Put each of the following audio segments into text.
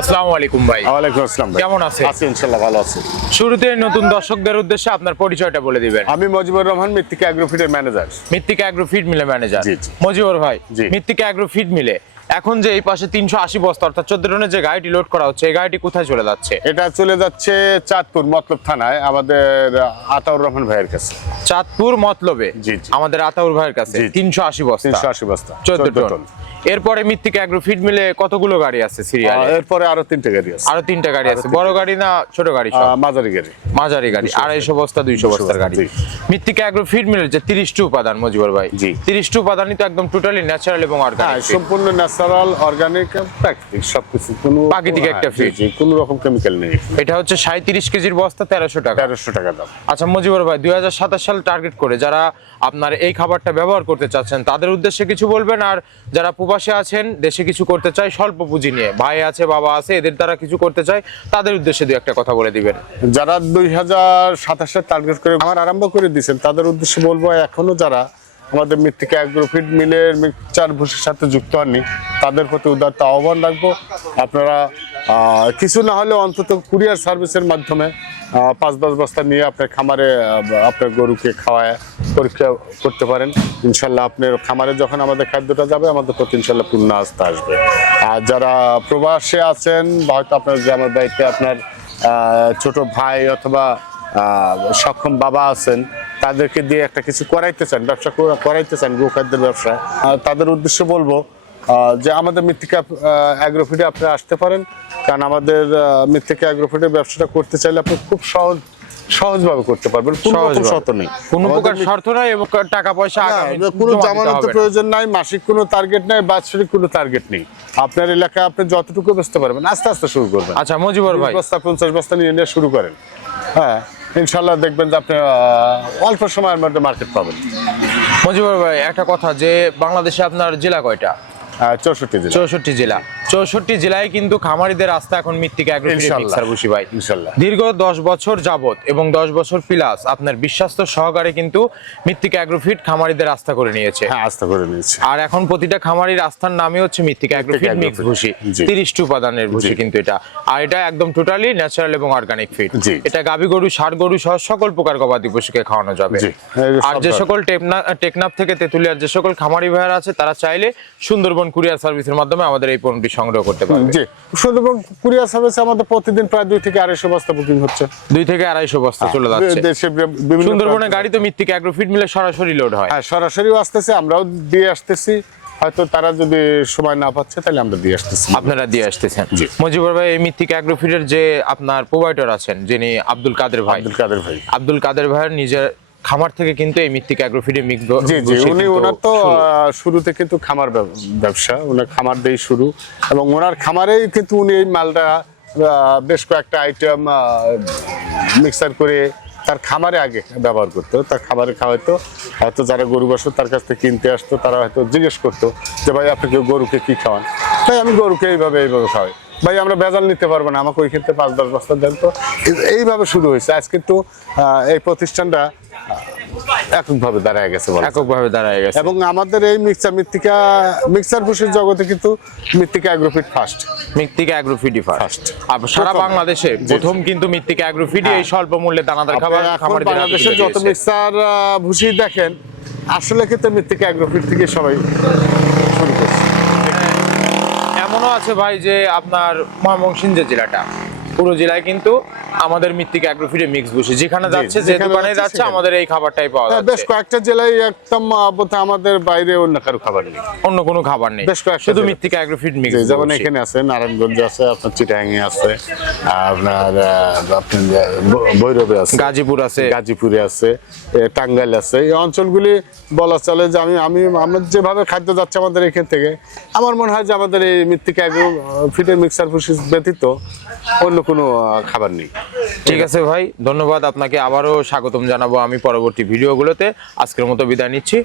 আসসালামু আলাইকুম ভাই। ওয়ালাইকুম আসসালাম ভাই। কেমন আছেন? আছি ইনশাআল্লাহ, ভালো আছি। শুরুতে নতুন দর্শকদের উদ্দেশ্যে আপনার পরিচয়টা বলে দিবেন। আমি মজিবুর রহমান, মৃত্তিকা অ্যাগ্রোফিডের ম্যানেজার। মৃত্তিকা অ্যাগ্রো ফিড মিলে ম্যানেজার। জি, জি। মজিবর ভাই, জি। মৃত্তিকা অ্যাগ্রো ফিড মিলে এখন যে এই পাশে 380 বস্তা অর্থাৎ 14 টনের যে গাড়িটি লোড করা হচ্ছে, এই গাড়িটি কোথায় চলে যাচ্ছে? এটা চলে যাচ্ছে চাঁদপুর মতলব থানায় আমাদের আতাউর রহমান ভাইয়ের কাছে। চাঁদপুর মতলবে জি, জি। আমাদের আতাউর ভাইয়ের কাছে জি, জি। 380 বস্তা 380 বস্তা 14 টন। এরপরে মৃত্তিকা অ্যাগ্রো ফিড মিলে কতগুলো গাড়ি আছে সিরিয়ালে? এরপরে আরো 3টে গাড়ি আছে। আরো 3টা গাড়ি আছে। বড় গাড়ি না ছোট গাড়ি? সব মাঝারি গাড়ি। মাঝারি গাড়ি, 250 বস্তা 200 বস্তার গাড়ি। জি। মৃত্তিকা অ্যাগ্রো ফিড মিলের যে 30টি উপাদান মজিবর ভাই, জি। 30টি উপাদানই তো একদম টোটালি ন্যাচারাল এবং হ্যাঁ, অর্গানিক। সম্পূর্ণ ন্যাচারাল, অর্গানিক, প্রাকৃতিক সবকিছু, কোনো প্রাকৃতিক একটা জি, feed। জি, কোনো রকম কেমিক্যাল নেই। এটা হচ্ছে 37 কেজির বস্তা 1300 টাকা। 1300 টাকা দাম। আচ্ছা মজিবর ভাই, 2027 সাল টার্গেট করে যারা আপনার এই খাবারটা ব্যবহার করতে চাচ্ছেন তাদের উদ্দেশ্যে কিছু বলবেন, আর যারা প্রবাসে আছেন দেশে কিছু করতে চায় স্বল্প পুঁজি নিয়ে, ভাই আছে বাবা আছে, এদের দ্বারা কিছু করতে চায়, তাদের উদ্দেশ্যে দুই একটা কথা বলে দিবেন। যারা 2027 টার্গেট করে আমার আরম্ভ করে দিয়েছেন তাদের উদ্দেশ্যে বলবো, এখনো যারা আমাদের মৃত্তিকা অ্যাগ্রোফিড মিলের মিক্সচার ভুষির সাথে যুক্ত হননি তাদের প্রতি উদারতা আহ্বান রাখবো। আপনারা কিছু না হলে অন্তত কুরিয়ার সার্ভিসের মাধ্যমে 5-10 বস্তা নিয়ে আপনার খামারে আপনার গরুকে খাওয়ায় পরীক্ষা করতে পারেন। ইনশাল্লাহ আপনার খামারে যখন আমাদের খাদ্যটা যাবে আমাদের প্রতি ইনশাল্লাহ পূর্ণ আস্থা আসবে। আর যারা প্রবাসে আছেন বা হয়তো আপনার গ্রামের বাড়িতে আপনার ছোট ভাই অথবা সক্ষম বাবা আছেন, তাদেরকে দিয়ে একটা কিছু করাইতে চান, ব্যবসা করাইতে চান, গোখাদ্যের ব্যবসা, তাদের উদ্দেশ্যে বলবো যে আমাদের মৃত্তিকা অ্যাগ্রোফিডে আপনারা আসতে পারেন। কারণ আমাদের মৃত্তিকা অ্যাগ্রোফিডের ব্যবসাটা করতে চাইলে আপনি খুব সহজভাবে করতে পারবেন, কোনো রকম শর্ত নেই, কোনো প্রকার শর্ত নাই এবং টাকা পয়সা কোনো জামানতের প্রয়োজন নাই, মাসিক কোনো টার্গেট নাই, বাৎসরিক কোনো টার্গেট নেই। আপনার এলাকায় আপনি যতটুকু বেচতে পারবেন আস্তে আস্তে শুরু করবেন। আচ্ছা মজিবর ভাই, 20 বস্তা 50 বস্তা নিয়ে শুরু করেন। হ্যাঁ, ইনশাল্লাহ দেখবেন যে আপনি অল্প সময়ের মধ্যে মার্কেট পাবেন। মজিবর ভাই একটা কথা, যে বাংলাদেশে আপনার জেলা কয়টা? 64 জেলা। 64 জেলা। 64 জেলায় কিন্তু খামারিদের রাস্তা এখন মৃত্তিকা অ্যাগ্রোফিড মিক্সার ভুসি ভাই। ইনশাল্লাহ দীর্ঘ 10 বছর যাবত এবং 10 বছর প্লাস আপনার বিশ্বাস্ত সহকারে কিন্তু মৃত্তিকা অ্যাগ্রোফিড খামারিদের রাস্তা করে নিয়েছে। হ্যাঁ, আস্থা করে নিয়েছে। আর এখন প্রতিটা খামারির রাস্তার নামই হচ্ছে মৃত্তিকা অ্যাগ্রোফিড মিক্স ভুসি। 30টি উপাদানের ভুসি কিন্তু এটা, আর এটা একদম টোটালি ন্যাচারাল এবং অর্গানিক ফিড। এটা গাবি গরু, ষাঁড় গরু সহ সকল প্রকার গবাদি পশুকে খাওয়ানো যাবে। আর যে সকল টেকনাফ থেকে তেতুলিয়ার যে সকল খামারি ভাইয়ারা আছে তারা চাইলে সুন্দরবন কুরিয়ার সার্ভিসের মাধ্যমে আমাদের এই পণ্যটি সংগ্রহ করতে পারবে। জি, সুন্দরবন কুরিয়ার সার্ভিসে আমাদের প্রতিদিন প্রায় 2 থেকে 250 বস্তা বুকিং হচ্ছে। 2 থেকে 250 বস্তা চলে যাচ্ছে। দেশের বিভিন্ন সুন্দরবনের গাড়ি তো মৃত্তিকা অ্যাগ্রোফিড মিলে সরাসরি লোড হয়। হ্যাঁ, সরাসরিও আসতেছে, আমরাও দিয়ে আসতেছি। হয়তো তারা যদি সময় না পাচ্ছে তাহলে আমরা দিয়ে আসতেছি। আপনারা দিয়ে আসতেছেন। জি। মজিবর ভাই, এই মৃত্তিকা অ্যাগ্রোফিডের যে আপনার প্রোভাইডার আছেন যিনি আব্দুল কাদের ভাই, আব্দুল কাদের ভাইয়ের নিজের খামার থেকে কিন্তু এই মৃত্তিকা অ্যাগ্রোফিডে মিক্স। জি, জি, উনি ওনার তো শুরুতে কিন্তু খামার ব্যবসা, ওনার খামার দিয়েই শুরু, এবং ওনার খামারেই কিন্তু উনি এই মালটা বেশ কয়েকটা আইটেম মিক্সার করে তার খামারে আগে ব্যবহার করতো, তার খাবারে খাওয়াইতো। হয়তো যারা গরু বসত তার কাছ থেকে কিনতে আসতো, তারা হয়তো জিজ্ঞেস করতো যে ভাই আপনি গরুকে কি খাওয়ান? ভাই আমি গরুকে এইভাবে খাওয়াই। ভাই আমরা ভেজাল নিতে পারবো না, আমাকে ওই ক্ষেত্রে 5-10 বস্তা দেন। তো এইভাবে শুরু হয়েছে। আজ কিন্তু এই প্রতিষ্ঠানটা এককভাবে দাঁড়ায় গেছে, এবং আমাদের এই মিক্সার ভুসির জগতে কিন্তু মৃত্তিকা অ্যাগ্রোফিড ফার্স্ট। মৃত্তিকা অ্যাগ্রোফিডই ফার্স্ট। আর সারা বাংলাদেশে প্রথম কিন্তু মৃত্তিকা অ্যাগ্রোফিডই এই স্বল্প মূল্যে দানাদার খাবার খামারিদের বাংলাদেশে যত মিক্সার ভুসি দেখেন আসলে কিন্তু মৃত্তিকা অ্যাগ্রোফিড থেকে সবাই শুরু করছে। এমনও আছে ভাই যে আপনার ময়মনসিংহ যে জেলাটা, পুরো জেলায় কিন্তু আমাদের মৃত্তিকা অ্যাগ্রোফিডে মিক্স ভুসি যেখানে যাচ্ছে, যে দোকানে যাচ্ছে আমাদের এই খাবারটাই পাওয়া যাচ্ছে। বেশ কয়েকটা জেলায় একদম আমাদের বাইরে অন্য কারো খাবার নেই, অন্য কোনো খাবার নেই, শুধু মৃত্তিকা অ্যাগ্রোফিড মিক্স। যেমন এখানে আছে নারায়ণগঞ্জে আছে, আপনার চিটাগাঙে আছে, আপনার ভৈরবে আছে, গাজীপুরে আছে, টাঙ্গাইল আছে। এই অঞ্চলগুলি বলা চলে যে আমরা যেভাবে খাদ্য যাচ্ছে আমাদের এখান থেকে, আমার মনে হয় যে আমাদের এই মৃত্তিকা অ্যাগ্রোফিডের মিক্সার ভুসি ব্যতীত অন্য কোনো খাবার নেই। ঠিক আছে ভাই, ধন্যবাদ আপনাকে, আবারও স্বাগতম জানাবো আমি পরবর্তী ভিডিওগুলোতে। আজকের মতো বিদায় নিচ্ছি,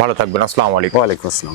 ভালো থাকবেন। আসসালামু আলাইকুম। ওয়ালাইকুম আসসালাম।